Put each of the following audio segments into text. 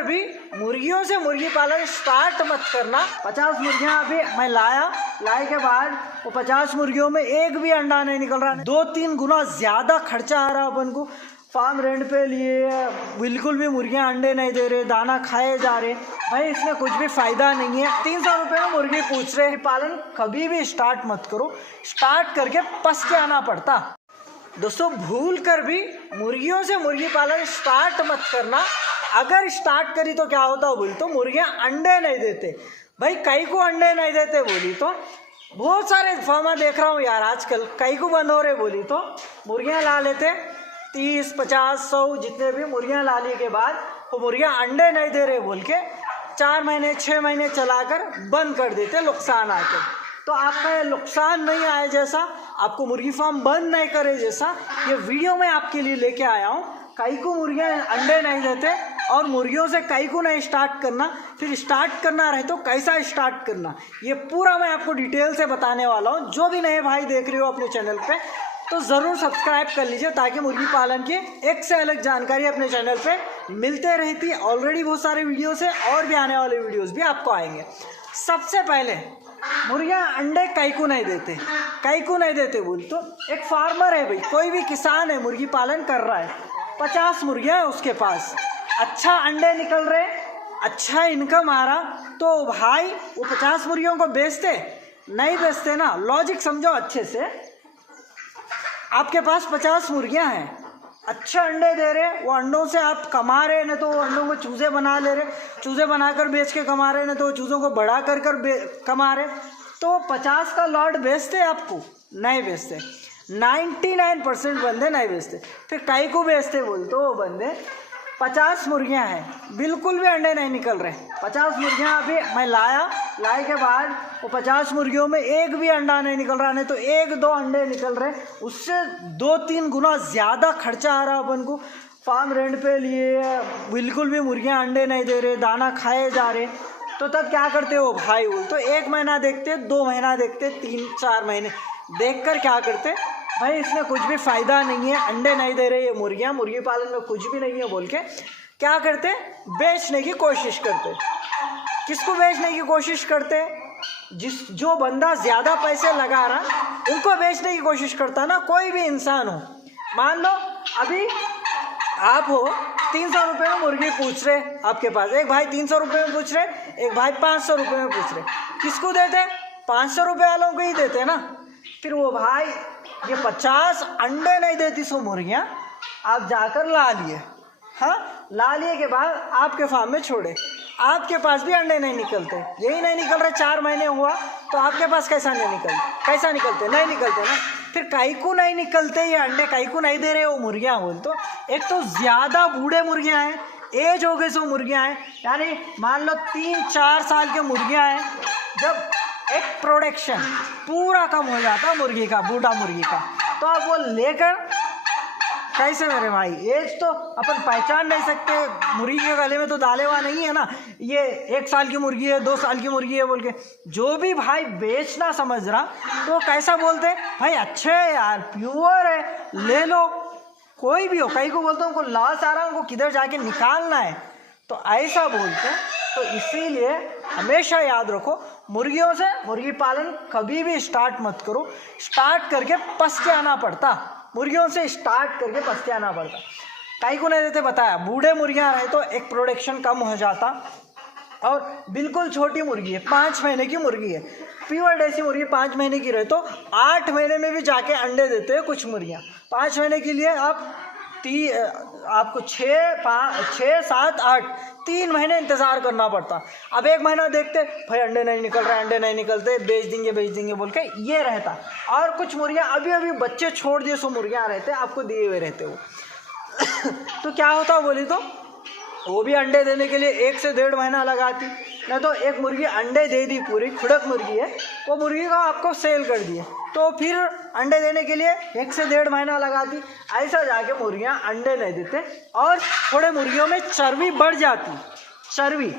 कर भी मुर्गियों से मुर्गी पालन स्टार्ट मत करना। 50 मुर्गियां अभी मैं लाए के बाद वो 50 मुर्गियों में एक भी अंडा नहीं निकल रहा। 2-3 गुना ज़्यादा खर्चा आ रहा अपन को। फार्म रेंट पे लिए, बिल्कुल भी मुर्गियां अंडे नहीं दे रहे, दाना खाए जा रहे। भाई इसमें कुछ भी फ़ायदा नहीं है। 300 रुपये में मुर्गी पूछ रहे। पालन कभी भी स्टार्ट मत करो, स्टार्ट करके पस के आना पड़ता। दोस्तों भूल कर भी मुर्गियों से मुर्गी पालन स्टार्ट मत करना। अगर स्टार्ट करी तो क्या होता बोली तो मुर्गियां अंडे नहीं देते। भाई कई को अंडे नहीं देते बोली तो बहुत सारे फार्म देख रहा हूँ यार आजकल, कई को बंद हो रहे बोली तो मुर्गियां ला लेते 30, 50, 100 जितने भी मुर्गियां लाने के बाद वो मुर्गियां अंडे नहीं दे रहे बोल के 4 महीने 6 महीने चलाकर बंद कर देते नुकसान आकर। तो आपका ये नुकसान नहीं आए जैसा, आपको मुर्गी फार्म बंद नहीं करे जैसा ये वीडियो मैं आपके लिए लेके आया हूँ। कई को मुर्गियाँ अंडे नहीं देते और मुर्गियों से कई को नहीं स्टार्ट करना, फिर स्टार्ट करना रहे तो कैसा स्टार्ट करना, ये पूरा मैं आपको डिटेल से बताने वाला हूँ। जो भी नए भाई देख रहे हो अपने चैनल पे तो ज़रूर सब्सक्राइब कर लीजिए ताकि मुर्गी पालन की एक से अलग जानकारी अपने चैनल पे मिलते रहती। ऑलरेडी बहुत सारे वीडियोस है और भी आने वाले वीडियोस भी आपको आएंगे। सबसे पहले मुर्गियाँ अंडे कई को नहीं देते बोल तो एक फार्मर है भाई, कोई भी किसान है मुर्गी पालन कर रहा है, 50 मुर्गियाँ है उसके पास, अच्छा अंडे निकल रहे, अच्छा इनकम आ रहा, तो भाई वो 50 मुर्गियों को बेचते नहीं बेचते ना। लॉजिक समझो अच्छे से। आपके पास 50 मुर्गियां हैं, अच्छे अंडे दे रहे, वो अंडों से आप कमा रहे, न तो वो अंडों को चूजे बना ले रहे, चूजे बनाकर बेच के कमा रहे, न तो वो चूज़ों को बड़ा कर कमा रहे। तो 50 का लॉट बेचते आपको नहीं बेचते, 99% बंदे नहीं बेचते। फिर कई को बेचते बोल तो वो बंदे 50 मुर्गियां हैं, बिल्कुल भी अंडे नहीं निकल रहे। 50 मुर्गियां अभी मैं लाए के बाद वो 50 मुर्गियों में एक भी अंडा नहीं निकल रहा, नहीं तो 1-2 अंडे निकल रहे। उससे 2-3 गुना ज़्यादा खर्चा आ रहा अपन को। फार्म रेंट पे लिए, बिल्कुल भी मुर्गियां अंडे नहीं दे रहे, दाना खाए जा रहे। तो तब क्या करते हो भाई बोल तो 1 महीना देखते, 2 महीना देखते, 3-4 महीने देख कर क्या करते, भाई इसमें कुछ भी फ़ायदा नहीं है, अंडे नहीं दे रहे ये मुर्गियाँ, मुर्गी पालन में कुछ भी नहीं है बोल के क्या करते, बेचने की कोशिश करते। किसको बेचने की कोशिश करते? जो बंदा ज़्यादा पैसे लगा रहा उनको बेचने की कोशिश करता ना। कोई भी इंसान हो, मान लो अभी आप हो 300 रुपये में मुर्गी पूछ रहे आपके पास, एक भाई 300 रुपये में पूछ रहे, एक भाई 500 रुपये में पूछ रहे, किसको देते? 500 रुपये वालों को ही देते ना। फिर वो भाई ये 50 अंडे नहीं देती सो मुर्गियाँ आप जाकर ला लिए, हाँ ला लिए के बाद आपके फार्म में छोड़े, आपके पास भी अंडे नहीं निकलते, यही नहीं निकल रहे, 4 महीने हुआ तो आपके पास कैसा निकलते नहीं निकलते ना। फिर कई को नहीं निकलते ये अंडे, कई को नहीं दे रहे वो मुर्गियाँ बोल तो एक तो ज़्यादा बूढ़े मुर्गियाँ हैं, एज हो गई सो मुर्गियाँ हैं, यानी मान लो 3-4 साल के मुर्गियाँ हैं। जब एक प्रोडक्शन पूरा कम हो जाता मुर्गी का, बूढ़ा मुर्गी का, तो आप वो लेकर कैसे मेरे भाई, एज तो अपन पहचान नहीं सकते, मुर्गी के गले में तो दालेवा नहीं है ना, ये 1 साल की मुर्गी है, 2 साल की मुर्गी है बोल के। जो भी भाई बेचना समझ रहा तो कैसा बोलते, भाई अच्छे है यार, प्योर है, ले लो। कोई भी हो, कई को बोलते उनको लॉस आ रहा है, उनको किधर जाके निकालना है, तो ऐसा बोलते। तो इसीलिए हमेशा याद रखो, मुर्गियों से मुर्गी पालन कभी भी स्टार्ट मत करो, स्टार्ट करके पस के आना पड़ता। मुर्गियों से स्टार्ट करके पस के आना पड़ता। कई को नहीं देते बताया, बूढ़े मुर्गियाँ रहे तो एक प्रोडक्शन कम हो जाता। और बिल्कुल छोटी मुर्गी है, 5 महीने की मुर्गी है, प्योर देसी मुर्गी 5 महीने की रहे तो 8 महीने में भी जाके अंडे देते हैं कुछ मुर्गियाँ। 5 महीने के लिए आपको 6, 7, 8 3 महीने इंतज़ार करना पड़ता। अब 1 महीना देखते भाई अंडे नहीं निकल रहे, अंडे नहीं निकलते, बेच देंगे बोल के ये रहता। और कुछ मुर्गियाँ अभी बच्चे छोड़ दिए सो मुर्गियाँ रहते, आपको दिए हुए रहते वो तो क्या होता बोली तो वो भी अंडे देने के लिए 1 से 1.5 महीना लगाती। नहीं तो एक मुर्गी अंडे दे दी, पूरी खुड़क मुर्गी है, वो मुर्गी को आपको सेल कर दिए, तो फिर अंडे देने के लिए 1 से 1.5 महीना लगाती। ऐसा जाके मुर्गियाँ अंडे नहीं देते। और थोड़े मुर्गियों में चर्बी बढ़ जाती, चर्बी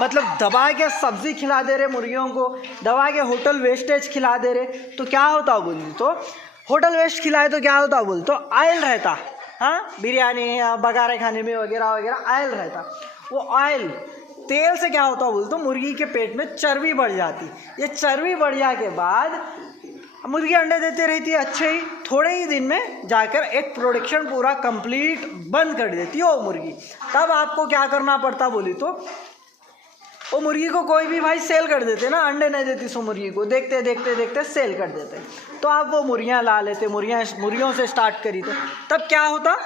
मतलब दबा के सब्जी खिला दे रहे मुर्गियों को, दबा के होटल वेस्टेज खिला दे रे, तो क्या होता बोली तो होटल वेस्ट खिलाए तो क्या होता बोल तो ऑयल रहता, हाँ, बिरयानी या बघारे खाने में वगैरह वगैरह ऑयल रहता। वो ऑयल तेल से क्या होता बोलते, मुर्गी के पेट में चर्बी बढ़ जाती। ये चर्बी बढ़ जाने के बाद मुर्गी अंडे देते रहती है, अच्छे ही थोड़े ही दिन में जाकर एक प्रोडक्शन पूरा कंप्लीट बंद कर देती है वो मुर्गी। तब आपको क्या करना पड़ता बोली तो, वो मुर्गी को कोई भी भाई सेल कर देते ना, अंडे नहीं देती सो मुर्गी को, देखते देखते देखते सेल कर देते। तो आप वो मुर्गियाँ ला लेते, मुर्गियों से स्टार्ट करी तो तब क्या होता,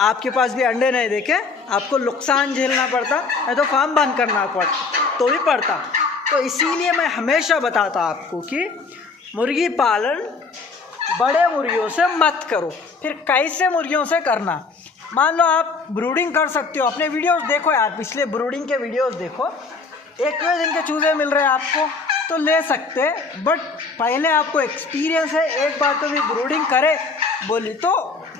आपके पास भी अंडे नहीं देखे, आपको नुकसान झेलना पड़ता, नहीं तो फार्म बंद करना पड़ता तो भी पड़ता। तो इसीलिए मैं हमेशा बताता आपको कि मुर्गी पालन बड़े मुर्गियों से मत करो। फिर कैसे मुर्गियों से करना, मान लो आप ब्रूडिंग कर सकते हो, अपने वीडियोस देखो यार, पिछले ब्रूडिंग के वीडियोस देखो, 21वें दिन के चूजे मिल रहे हैं आपको तो ले सकते हैं, बट पहले आपको एक्सपीरियंस है, एक बार तो भी ब्रूडिंग करे बोली तो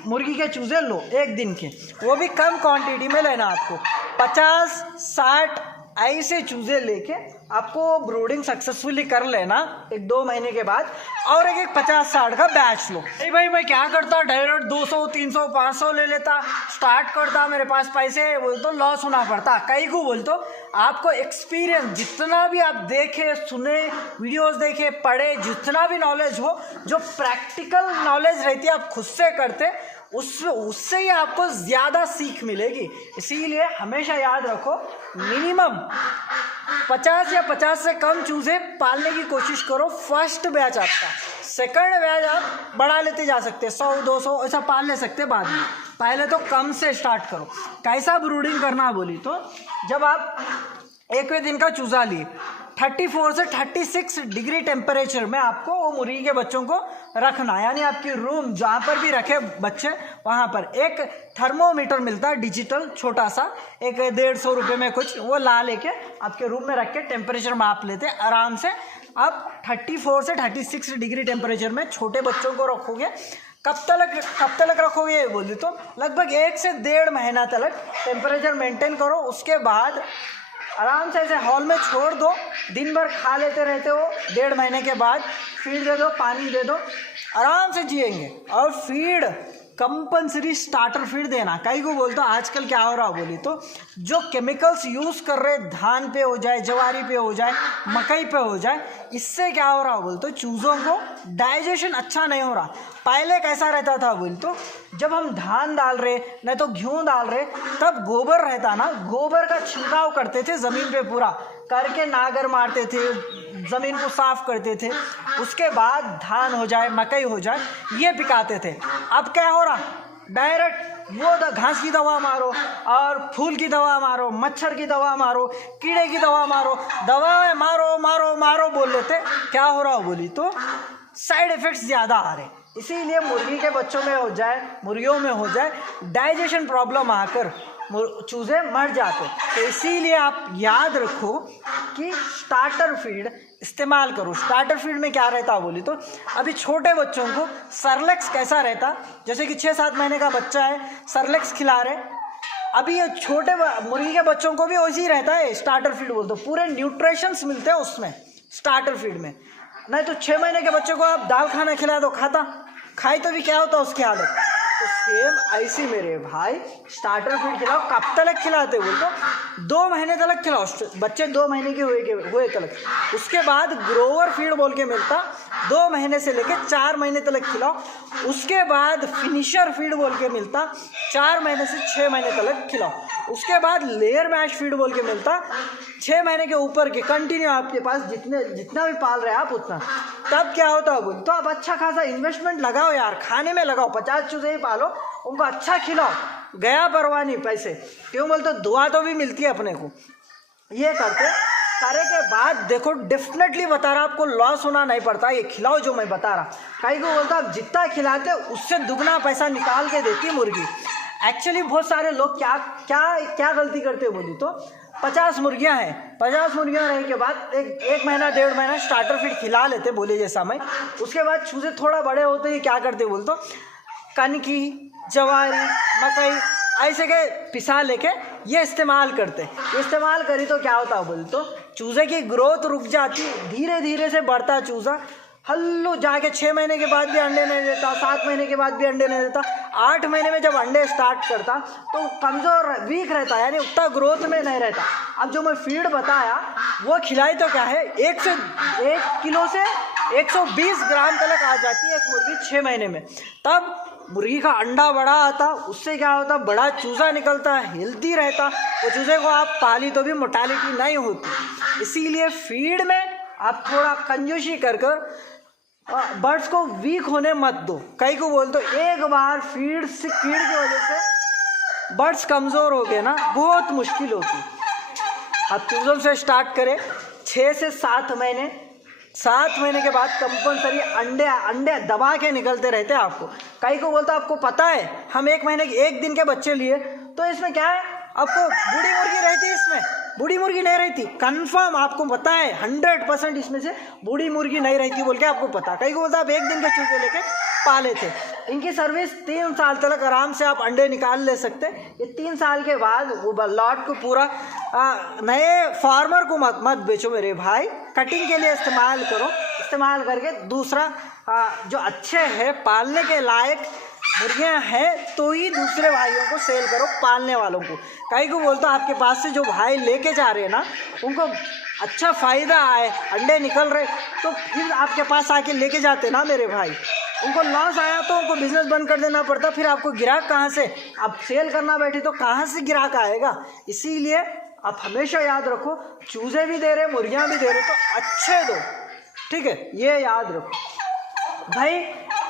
मुर्गी के चूजे लो एक दिन के, वो भी कम क्वांटिटी में लेना। आपको 50-60 ऐसे चूजे लेके आपको ब्रूडिंग सक्सेसफुली कर लेना 1-2 महीने के बाद, और एक 50-60 का बैच लो। अरे भाई मैं क्या करता, डायरेक्ट 200, 300, 500 ले लेता, स्टार्ट करता, मेरे पास पैसे बोल तो लॉस होना पड़ता। कई को बोल तो आपको एक्सपीरियंस जितना भी आप देखे सुने, वीडियोस देखे पढ़े, जितना भी नॉलेज हो, जो प्रैक्टिकल नॉलेज रहती है आप खुद से करते, उससे ही आपको ज़्यादा सीख मिलेगी। इसीलिए हमेशा याद रखो, मिनिमम 50 या 50 से कम चूजे पालने की कोशिश करो। फर्स्ट बैच आपका, सेकंड बैच आप बढ़ा लेते जा सकते, 100-200 ऐसा पाल ले सकते बाद में। पहले तो कम से स्टार्ट करो। कैसा ब्रूडिंग करना बोली तो, जब आप 1वें दिन का चूजा लिए, 34 से 36 डिग्री टेम्परेचर में आपको वो मुर्गी के बच्चों को रखना, यानी आपकी रूम जहाँ पर भी रखे बच्चे वहाँ पर एक थर्मोमीटर मिलता है डिजिटल, छोटा सा, एक 150 रुपये में कुछ, वो ला लेके आपके रूम में रख के टेम्परेचर माप लेते आराम से। आप 34 से 36 डिग्री टेम्परेचर में छोटे बच्चों को रखोगे। कब तक रखोगे बोली तो लगभग 1 से 1.5 महीना तक टेम्परेचर मेंटेन करो। उसके बाद आराम से ऐसे हॉल में छोड़ दो, दिन भर खा लेते रहते हो। 1.5 महीने के बाद फीड दे दो, पानी दे दो, आराम से जिएंगे। और फीड कंपल्सरी स्टार्टर फीड देना। कई को बोलते आजकल क्या हो रहा बोली तो, जो केमिकल्स यूज़ कर रहे धान पे हो जाए, जवारी पे हो जाए, मकई पे हो जाए, इससे क्या हो रहा बोल तो चूज़ों को डाइजेशन अच्छा नहीं हो रहा। पहले कैसा रहता था बोल तो, जब हम धान डाल रहे नहीं तो गेहूँ डाल रहे, तब गोबर रहता ना, गोबर का छिड़काव करते थे ज़मीन पे पूरा करके, नागर मारते थे, ज़मीन को साफ करते थे। उसके बाद धान हो जाए, मकई हो जाए, ये पिकाते थे। अब क्या हो रहा, डायरेक्ट वो घास की दवा मारो और फूल की दवा मारो, मच्छर की दवा मारो, कीड़े की दवा मारो, दवा मारो मारो मारो बोल लेते। क्या हो रहा बोली तो साइड इफ़ेक्ट्स ज़्यादा आ रहे। इसीलिए मुर्गी के बच्चों में हो जाए, मुर्गियों में हो जाए, डाइजेशन प्रॉब्लम आकर चूज़े मर जाते। तो इसीलिए आप याद रखो कि स्टार्टर फीड इस्तेमाल करो। स्टार्टर फीड में क्या रहता बोली तो, अभी छोटे बच्चों को सरलेक्स कैसा रहता, जैसे कि 6-7 महीने का बच्चा है, सरलेक्स खिला रहे, अभी ये छोटे मुर्गी के बच्चों को भी वैसे ही रहता है। स्टार्टर फीड बोलते, पूरे न्यूट्रिशंस मिलते हैं उसमें स्टार्टर फीड में। नहीं तो 6 महीने के बच्चे को आप दाल खाना खिला दो, खाता खाई तो भी क्या होता उसकी आदत। तो सेम ऐसी मेरे भाई, स्टार्टर फीड खिलाओ। कब तक खिलाते बोल तो 2 महीने तक खिलाओ, बच्चे 2 महीने के हुए तक। उसके बाद ग्रोवर फीड बोल के मिलता, 2 महीने से लेके 4 महीने तक खिलाओ। उसके बाद फिनिशर फीड बोल के मिलता, 4 महीने से 6 महीने तक खिलाओ। उसके बाद लेयर मैश फीड बोल के मिलता, 6 महीने के ऊपर के कंटिन्यू आपके पास जितना भी पाल रहे आप उतना। तब क्या होता बोल तो आप अच्छा खासा इन्वेस्टमेंट लगाओ यार, खाने में लगाओ, 50 चूजे ही पालो, उनको अच्छा खिलाओ, गया परवाह नहीं पैसे। क्यों बोलते, दुआ तो भी मिलती है अपने को। ये करके के बाद देखो, डेफिनेटली बता रहा आपको लॉस होना नहीं पड़ता। ये खिलाओ जो मैं बता रहा, कई को बोलता आप जितना खिलाते उससे दुगना पैसा निकाल के देती है मुर्गी। एक्चुअली बहुत सारे लोग क्या गलती करते बोली तो, 50 मुर्गियाँ हैं, 50 मुर्गियाँ रहने के बाद एक महीना 1.5 महीना स्टार्टर फीड खिला लेते बोले जैसा मैं। उसके बाद चूजे थोड़ा बड़े होते ही क्या करते बोल तो, कनकी, जवारी, मकई ऐसे के पिसा लेके ये इस्तेमाल करते। इस्तेमाल करी तो क्या होता बोल तो, चूज़े की ग्रोथ रुक जाती, धीरे धीरे से बढ़ता चूज़ा, हल्लू जाके 6 महीने के बाद भी अंडे नहीं देता, 7 महीने के बाद भी अंडे नहीं देता, 8 महीने में जब अंडे स्टार्ट करता तो कमज़ोर वीक रहता, यानी उतना ग्रोथ में नहीं रहता। अब जो मैं फीड बताया वो खिलाई तो क्या है, 1 किलो से 120 ग्राम तक आ जाती है एक मुर्गी 6 महीने में। तब मुर्गी का अंडा बड़ा आता, उससे क्या होता, बड़ा चूज़ा निकलता, हेल्दी रहता। वो चूज़े को आप पाली तो भी मोर्टालिटी नहीं होती। इसीलिए फीड में आप थोड़ा कंजूसी कर बर्ड्स को वीक होने मत दो। कई को बोल दो एक बार फीड की वजह से बर्ड्स कमज़ोर हो गए ना, बहुत मुश्किल होती। आप चूज़ों से स्टार्ट करें, 6 से 7 महीने, 7 महीने के बाद कंपल्सरी अंडे दबा के निकलते रहते हैं आपको। कई को बोलता आपको पता है हम 1 महीने के 1 दिन के बच्चे लिए, तो इसमें क्या है, आपको बूढ़ी मुर्गी रहती है, इसमें बूढ़ी मुर्गी नहीं रहती, कंफर्म आपको पता है 100% इसमें से बूढ़ी मुर्गी नहीं रहती बोल के आपको पता। कई को बोलता आप 1 दिन के चूजे लेके पाले थे। इनकी सर्विस 3 साल तक आराम से आप अंडे निकाल ले सकते। ये 3 साल के बाद वो लॉट को पूरा नए फार्मर को मत बेचो मेरे भाई, कटिंग के लिए इस्तेमाल करो। इस्तेमाल करके दूसरा जो अच्छे है पालने के लायक मुर्गियाँ हैं तो ही दूसरे भाइयों को सेल करो, पालने वालों को। कई को बोलता आपके पास से जो भाई लेके जा रहे हैं ना, उनको अच्छा फ़ायदा आए, अंडे निकल रहे, तो फिर आपके पास आके लेके जाते ना मेरे भाई। उनको लॉस आया तो उनको बिजनेस बंद कर देना पड़ता, फिर आपको ग्राहक कहाँ से, आप सेल करना बैठे तो कहाँ से ग्राहक आएगा। इसीलिए आप हमेशा याद रखो, चूज़े भी दे रहे, मुर्गियाँ भी दे रहे तो अच्छे दो, ठीक है, ये याद रखो भाई।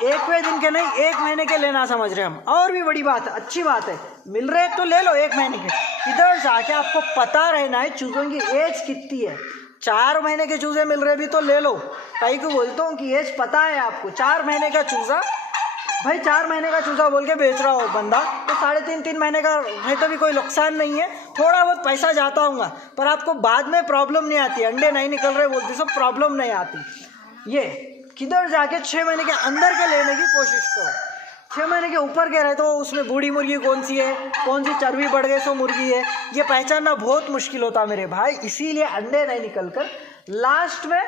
1वें दिन के नहीं, 1 महीने के लेना समझ रहे हम। और भी बड़ी बात है, अच्छी बात है, मिल रहे तो ले लो 1 महीने के। इधर जाके आपको पता रहना है चूज़ों की एज कितनी है। 4 महीने के चूज़े मिल रहे भी तो ले लो। कई को बोलता हूँ कि एज पता है आपको, 4 महीने का चूज़ा, भाई 4 महीने का चूज़ा बोल के बेच रहा हो बंदा, तो 3.5 महीने का है तो भी कोई नुकसान नहीं है, थोड़ा बहुत पैसा जाता होगा, पर आपको बाद में प्रॉब्लम नहीं आती, अंडे नहीं निकल रहे बोलते सब प्रॉब्लम नहीं आती। ये किधर जाके 6 महीने के अंदर के लेने की कोशिश करो। 6 महीने के ऊपर के रहे तो उसमें बूढ़ी मुर्गी कौन सी है, कौन सी चर्बी बढ़ गई सो मुर्गी है, ये पहचानना बहुत मुश्किल होता मेरे भाई। इसीलिए अंडे नहीं निकल कर लास्ट में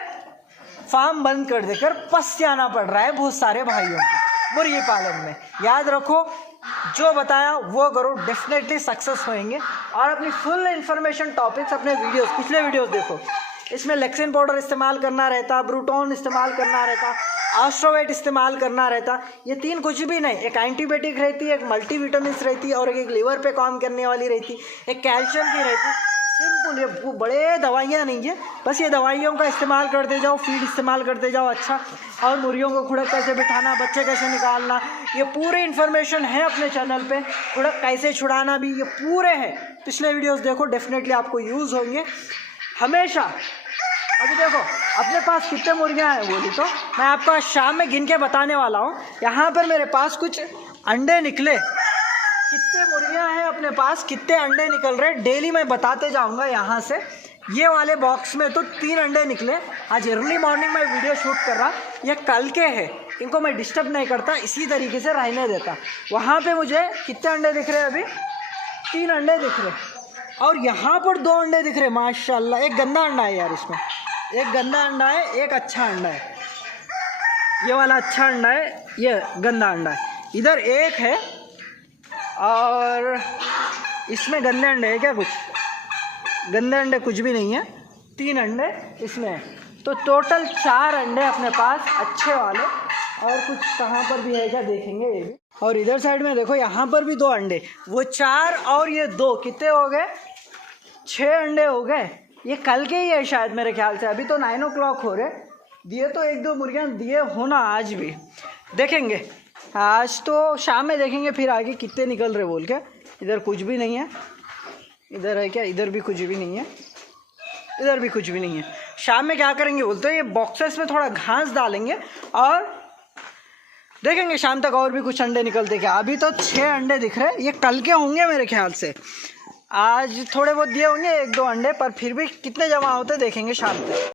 फार्म बंद कर देकर पस जाना पड़ रहा है बहुत सारे भाइयों को मुर्गी पालन में। याद रखो, जो बताया वो करो, डेफिनेटली सक्सेस होंगे। और अपनी फुल इन्फॉर्मेशन टॉपिक्स अपने वीडियोस, पिछले वीडियोस देखो, इसमें लेक्सिन पाउडर इस्तेमाल करना रहता, ब्रूटोन इस्तेमाल करना रहता, ऑस्ट्रोवेट इस्तेमाल करना रहता। ये 3 कुछ भी नहीं, एक एंटीबायोटिक रहती है, एक मल्टीविटामिन्स रहती है, और एक लीवर पे काम करने वाली रहती, एक कैल्शियम की रहती। सिंपल, ये बड़े दवाइयाँ नहीं है, बस ये दवाइयों का इस्तेमाल करते जाओ, फीड इस्तेमाल करते जाओ अच्छा, और मुर्गियों को खुड़क कैसे बिठाना, बच्चे कैसे निकालना, ये पूरी इन्फॉर्मेशन है अपने चैनल पे। खुड़क कैसे छुड़ाना भी ये पूरे हैं, पिछले वीडियोस देखो, डेफिनेटली आपको यूज़ होंगे हमेशा। अभी देखो अपने पास कितने मुर्गियाँ हैं बोली तो मैं आपको आज शाम में गिन के बताने वाला हूँ। यहाँ पर मेरे पास कुछ अंडे निकले, कितने मुर्गियाँ हैं अपने पास, कितने अंडे निकल रहे डेली मैं बताते जाऊँगा यहाँ से। ये वाले बॉक्स में तो 3 अंडे निकले, आज अर्ली मॉर्निंग में वीडियो शूट कर रहा, ये कल के हैं, इनको मैं डिस्टर्ब नहीं करता, इसी तरीके से रहने देता। वहाँ पे मुझे कितने अंडे दिख रहे हैं, अभी 3 अंडे दिख रहे, और यहाँ पर 2 अंडे दिख रहे माशाल्लाह। एक गंदा अंडा है यार, इसमें एक गंदा अंडा है, एक अच्छा अंडा है, ये वाला अच्छा अंडा है, ये गंदा अंडा है। इधर एक है और इसमें गंदे अंडे है क्या, कुछ गंदे अंडे कुछ भी नहीं है, 3 अंडे इसमें है। तो टोटल 4 अंडे अपने पास अच्छे वाले, और कुछ कहाँ पर भी है क्या देखेंगे ये भी। और इधर साइड में देखो, यहाँ पर भी 2 अंडे, वो 4 और ये 2 कितने हो गए, 6 अंडे हो गए। ये कल के ही है शायद मेरे ख्याल से, अभी तो 9 o'clock हो रहे, दिए तो 1-2 मुर्गियाँ दिए होना आज भी, देखेंगे आज तो शाम में देखेंगे फिर आगे कितने निकल रहे बोल के। इधर कुछ भी नहीं है, इधर है क्या, इधर भी कुछ भी नहीं है, इधर भी कुछ भी नहीं है। शाम में क्या करेंगे बोलते हैं, ये बॉक्सेस में थोड़ा घास डालेंगे और देखेंगे शाम तक और भी कुछ अंडे निकलते क्या। अभी तो 6 अंडे दिख रहे, ये कल के होंगे मेरे ख्याल से, आज थोड़े बहुत दिए होंगे 1-2 अंडे, पर फिर भी कितने जमा होते देखेंगे शाम तक।